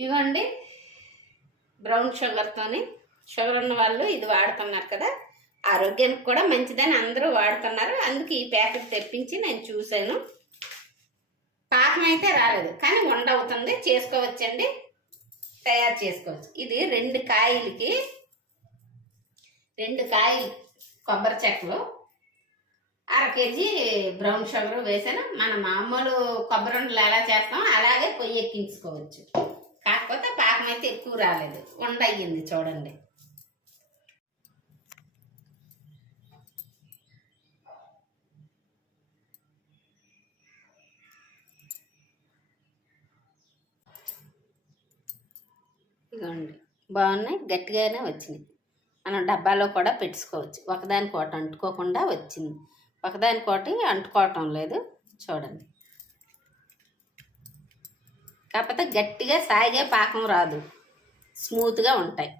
ఇవ్వండి brown షుగర్తోని, sugar ఉన్న వాళ్ళు ఇది వాడుతున్నారు కదా, ఆరోగ్యానికి కూడా మంచిదని అందరూ వాడుతున్నారు. అందుకు ఈ ప్యాకెట్ తెప్పించి నేను చూశాను. పాకం అయితే రాలేదు, కానీ ఉండవుతుంది, చేసుకోవచ్చండి, తయారు చేసుకోవచ్చు. ఇది 2 కాయలకి 2 కాయలు కొబ్బరి చెక్కలు, 1/2 కేజీ బ్రౌన్ షుగర్ వేసాను. మన మామూలు కొబ్బరి ఉండలు ఎలా చేస్తామో అలాగే పొయ్యి ఎక్కించుకోవచ్చు. కాకపోతే పాకం అయితే ఎక్కువ రాలేదు, ఉండయ్యింది చూడండి. ఇదిగోండి బాగున్నాయి, గట్టిగానే వచ్చినాయి. మనం డబ్బాలో కూడా పెట్టుకోవచ్చు. ఒకదానికోటి అంటుకోకుండా వచ్చింది, ఒకదానికోటి అంటుకోవటం లేదు చూడండి. కాకపోతే గట్టిగా సాగే పాకం రాదు, స్మూత్గా ఉంటాయి.